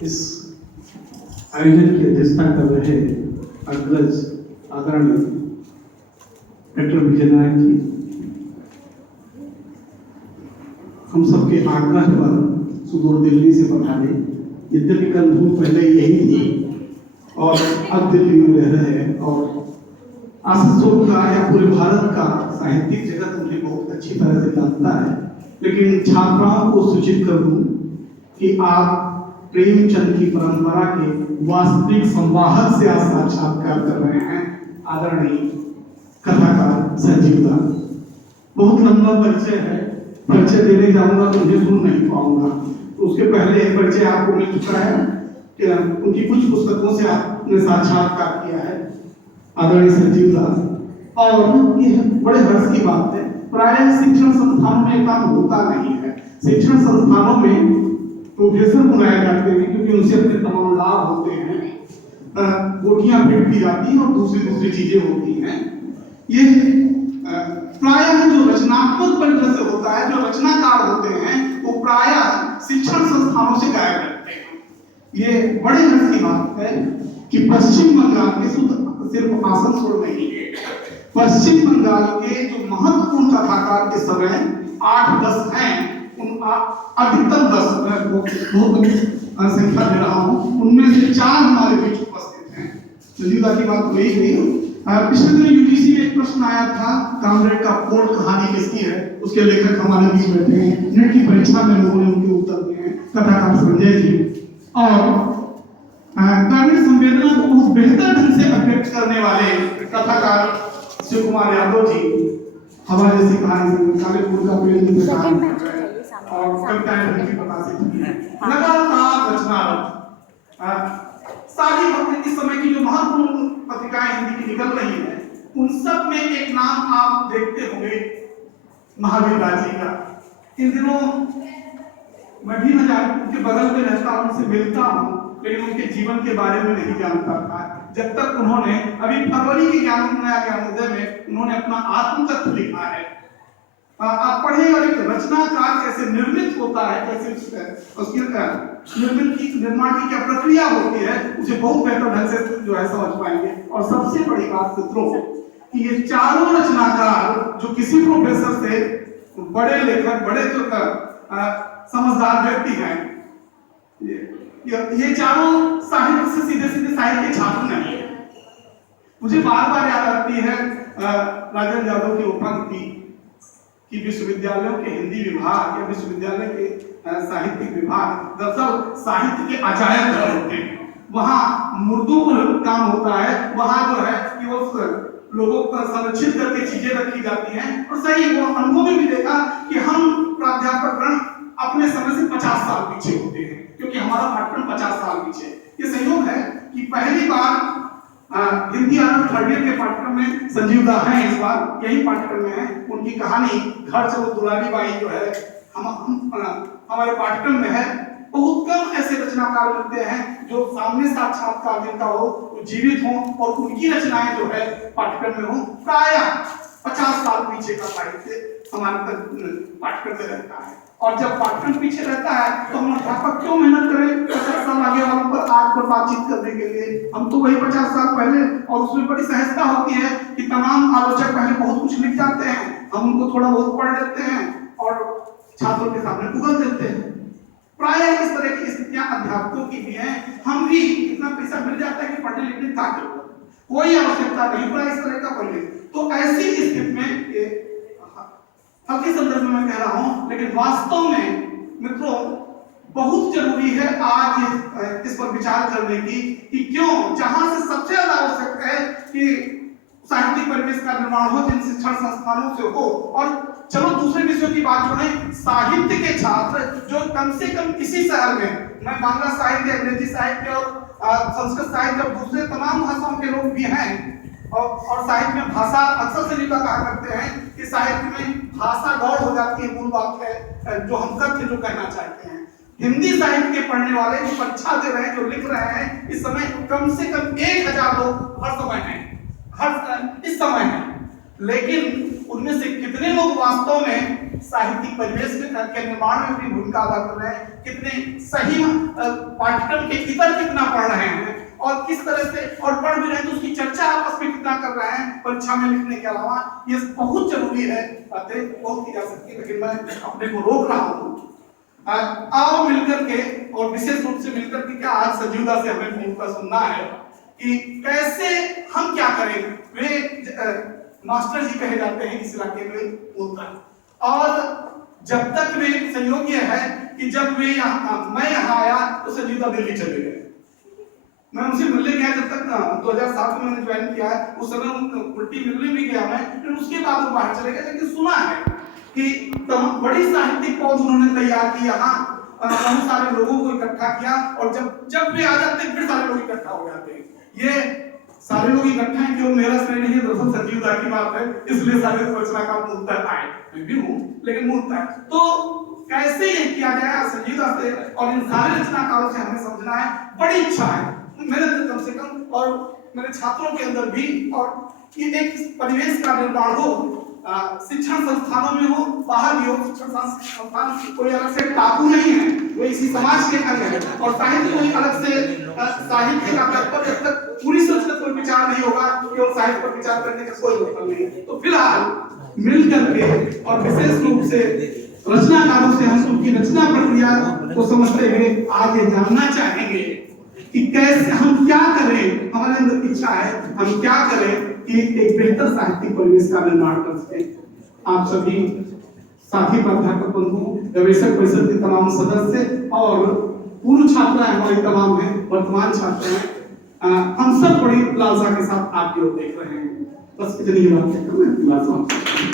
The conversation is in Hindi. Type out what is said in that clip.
इस आयोजन की अध्यक्षता कर रहे अग्रज आदरणीय डॉक्टर विजय नायक जी, हम सबके आग्रह पर सुदूर दिल्ली से पधारे। यद्यपि कल पहले यही थी और अब दिल्ली में रह रहे हैं और आसनसोल का या पूरे भारत का साहित्यिक जगत उन्हें बहुत अच्छी तरह से जानता है। लेकिन छात्राओं को सूचित कर दूं कि आप प्रेमचंद की परंपरा के वास्तविक संवाहक से आज साक्षात्कार कर रहे हैं आदरणीय कथाकार संजीव दा। बहुत लंबा परिचय है, परिचय देने जाऊंगा तो मुझे सुन नहीं पाऊंगा। तो उसके पहले एक परिचय आपको मिल चुका है कि उनकी कुछ पुस्तकों से आपने साक्षात्कार किया है आदरणीय संजीव दा। और ये बड़े हर्ष की बात है, प्राय शिक्षण संस्थानों में काम होता नहीं है। शिक्षण संस्थानों में प्रोफेसर बुलाए जाते हैं क्योंकि उनसे अपने तमाम लाभ होते हैं, कोठियां फिट की जाती हैं और दूसरी चीजें होती हैं। ये प्रायः जो रचनात्मक परिचय से होता है, जो रचनाकार होते हैं वो प्रायः शिक्षण संस्थानों से गायब रहते हैं। ये बड़े हर्ष की बात है कि पश्चिम बंगाल के सिर्फ आसनसोल में ही पश्चिम बंगाल के जो महत्वपूर्ण कथाकार के समय 8-10 हैं, उन अधिकतम 10 बहुत संख्या दे रहा हूँ, उनमें से 4 हमारे बीच उपस्थित हैं। संजीव दा की बात वही हुई। पिछले दिनों यूजीसी में एक प्रश्न आया था, कामरेड का कोर्ट कहानी किसकी है, उसके लेखक हमारे बीच बैठे हैं। नेट की परीक्षा में लोगों ने उनके उत्तर दिए हैं, कथाकार संजय जी। और ग्रामीण संवेदना को बहुत बेहतर ढंग से अभिव्यक्त करने वाले कथाकार शिव कुमार यादव जी, हमारे जैसी कहानी से कालेपुर का प्रेम और कविताएं प्रकाशित हुई हैं। लगातार रचनारत सारी वक्त इस समय की जो महत्वपूर्ण पत्रिकाएं हिंदी की निकल रही हैं, उन सब में एक नाम आप देखते होंगे, महावीर राज जी का। इन दिनों मैं भी न जान उनके बगल में रहता हूं, उनसे मिलता हूं, लेकिन उनके जीवन के बारे में नहीं जानता था जब तक उन्होंने अभी फरवरी के ज्ञानोदय में उन्होंने अपना आत्मकथन लिखा है। आप पढ़े और एक रचनाकार कैसे निर्मित होता है, कैसे उसकी निर्माण की क्या प्रक्रिया होती है, उसे बहुत बेहतर ढंग से जो है समझ पाएंगे। और सबसे बड़ी बात मित्रों कि ये चारों रचनाकार जो किसी प्रोफेसर से बड़े लेखक, बड़े जो समझदार व्यक्ति हैं, ये चारों साहित्य से सीधे साहित्य के छात्र नहीं है। मुझे बार बार याद आती है राजेंद्र यादव की उपंक्ति कि विश्वविद्यालयों के हिंदी विभाग या विश्वविद्यालय के साहित्यिक विभाग दरअसल साहित्य के अजायब घर होते हैं। वहाँ मुर्दों पर काम होता है, वहाँ जो है कि वो लोगों पर संरक्षित करके चीजें रखी जाती हैं। और सही वो अनुभव में भी देखा कि हम प्राध्यापक गण अपने समय से 50 साल पीछे होते हैं, क्योंकि हमारा पाठ्यक्रम 50 साल पीछे। ये संयोग है कि पहली बार हिंदी आनंद थर्ड ईयर के पाठ्यक्रम में संजीव दा हैं, इस बार यही पाठ्यक्रम में है। उनकी कहानी घर चलो दुलारी बाई जो है हमारे पाठ्यक्रम में है। बहुत कम ऐसे रचनाकार मिलते हैं जो सामने साक्षात्कार जिनका हो, जीवित हो और उनकी रचनाएं जो है पाठ्यक्रम में हो। प्रायः 50 साल पीछे का साहित्य हमारे पाठ्यक्रम में रहता है। और जब पाठ्यक्रम पीछे रहता है तो हम अध्यापक क्यों मेहनत करें 50 साल आगे वालों पर आज पर बातचीत करने के लिए। हम तो वही 50 साल पहले, और उसमें बड़ी सहजता होती है कि तमाम आलोचक पहले बहुत कुछ लिख जाते हैं, हम उनको थोड़ा बहुत पढ़ लेते हैं और छात्रों के सामने उगल देते हैं। प्रायः इस तरह की स्थितियां अध्यापकों की भी हैं। हम भी इतना पैसा मिल जाता है कि पढ़ने लिखने का जरूरत, कोई आवश्यकता नहीं पड़ा इस तरह का पढ़ने। तो ऐसी स्थिति में हल्के संदर्भ में मैं कह रहा हूं, लेकिन वास्तव में मित्रों बहुत जरूरी है आज इस पर विचार करने की कि क्यों जहां से सबसे ज्यादा आवश्यक है कि साहित्यिक परिवेश का निर्माण हो, जिन शिक्षण संस्थानों से हो। और चलो दूसरे विषयों की बात छोड़ें, साहित्य के छात्र जो कम से कम किसी शहर में, मैं बांग्ला साहित्य, अंग्रेजी साहित्य और संस्कृत साहित्य और दूसरे तमाम भाषाओं के लोग भी हैं। और साहित्य में भाषा अक्सर से कहा करते हैं कि साहित्य में भाषा गौड़ हो जाती है, मूल बात है जो हम सत्य जो कहना चाहते हैं। हिंदी साहित्य के पढ़ने वाले जो परीक्षा दे रहे हैं, जो लिख रहे हैं, इस समय कम से कम 1000 लोग हर समय हैं, इस समय हैं। लेकिन उनमें से कितने लोग वास्तव में साहित्यिक परिवेश के निर्माण में भी भूमिका अदा कर रहे हैं, कितने सही पाठ्यक्रम के इतर कितना पढ़ रहे हैं और किस तरह से, और पढ़ भी रहे हैं तो उसकी चर्चा आपस में कितना कर रहे हैं परीक्षा में लिखने के अलावा। ये बहुत जरूरी है, बातें बहुत की जा सकती है लेकिन मैं अपने को रोक रहा हूँ। आओ मिलकर के, और विशेष रूप से मिलकर के क्या आज संजीवदा से हमें मूलतः सुनना है कि कैसे हम क्या करें। वे मास्टर जी कहे जाते हैं इस इलाके में मूलतः, और जब तक वे संयोग ये है कि जब वे मैं यहाँ आया तो संजीवदा दिल्ली चले गए। मैं उनसे मिलने गया जब तक 2007 में मैंने ज्वाइन किया है, उस समय उल्टी मिलने भी गया मैं, फिर उसके बाद वो बाहर चले गए। लेकिन सुना है कि बड़ी साहित्यिक पौध उन्होंने तैयार की, यहाँ बहुत सारे लोगों को इकट्ठा किया, और जब वे आ जाते हैं फिर सारे लोग इकट्ठा हो जाते हैं। ये सारे लोग इकट्ठा हैं क्यों, मेरा श्रेय नहीं है, दरअसल संजीवदा की बात है, इसलिए सारे रचनाकार मूलतः आए, मैं भी हूँ लेकिन मूलतः। तो कैसे ये किया जाए संजीवदा से और इन सारे रचनाकारों से हमें समझना है, बड़ी इच्छा है मेरे अंदर कम से कम और मेरे छात्रों के अंदर भी, और ये एक परिवेश का निर्माण हो, शिक्षण संस्थानों में हो, बाहर भी हो। शिक्षण संस्थान कोई अलग से टापू नहीं है, वो इसी समाज के अंग है, और साहित्य कोई अलग से साहित्य का तात्पर्य जब तक पूरी संस्कृत पर विचार नहीं होगा केवल साहित्य पर विचार करने का कोई मतलब नहीं है। तो फिलहाल मिल करके और विशेष रूप से रचनाकारों से हम उनकी रचना प्रक्रिया को समझते हुए आगे जानना चाहेंगे कि कैसे हम क्या करें, हमारे अंदर इच्छा है हम क्या करें कि एक बेहतर साहित्यिक परिवेश का निर्माण कर सकें। आप सभी साथी प्राध्यापक बंधु, गवेषक परिषद के तमाम सदस्य और पूर्व छात्राएं हमारी तमाम हैं, वर्तमान छात्र हैं, हम सब बड़ी लालसा के साथ आपकी ओर देख रहे हैं। बस इतनी ही बात है।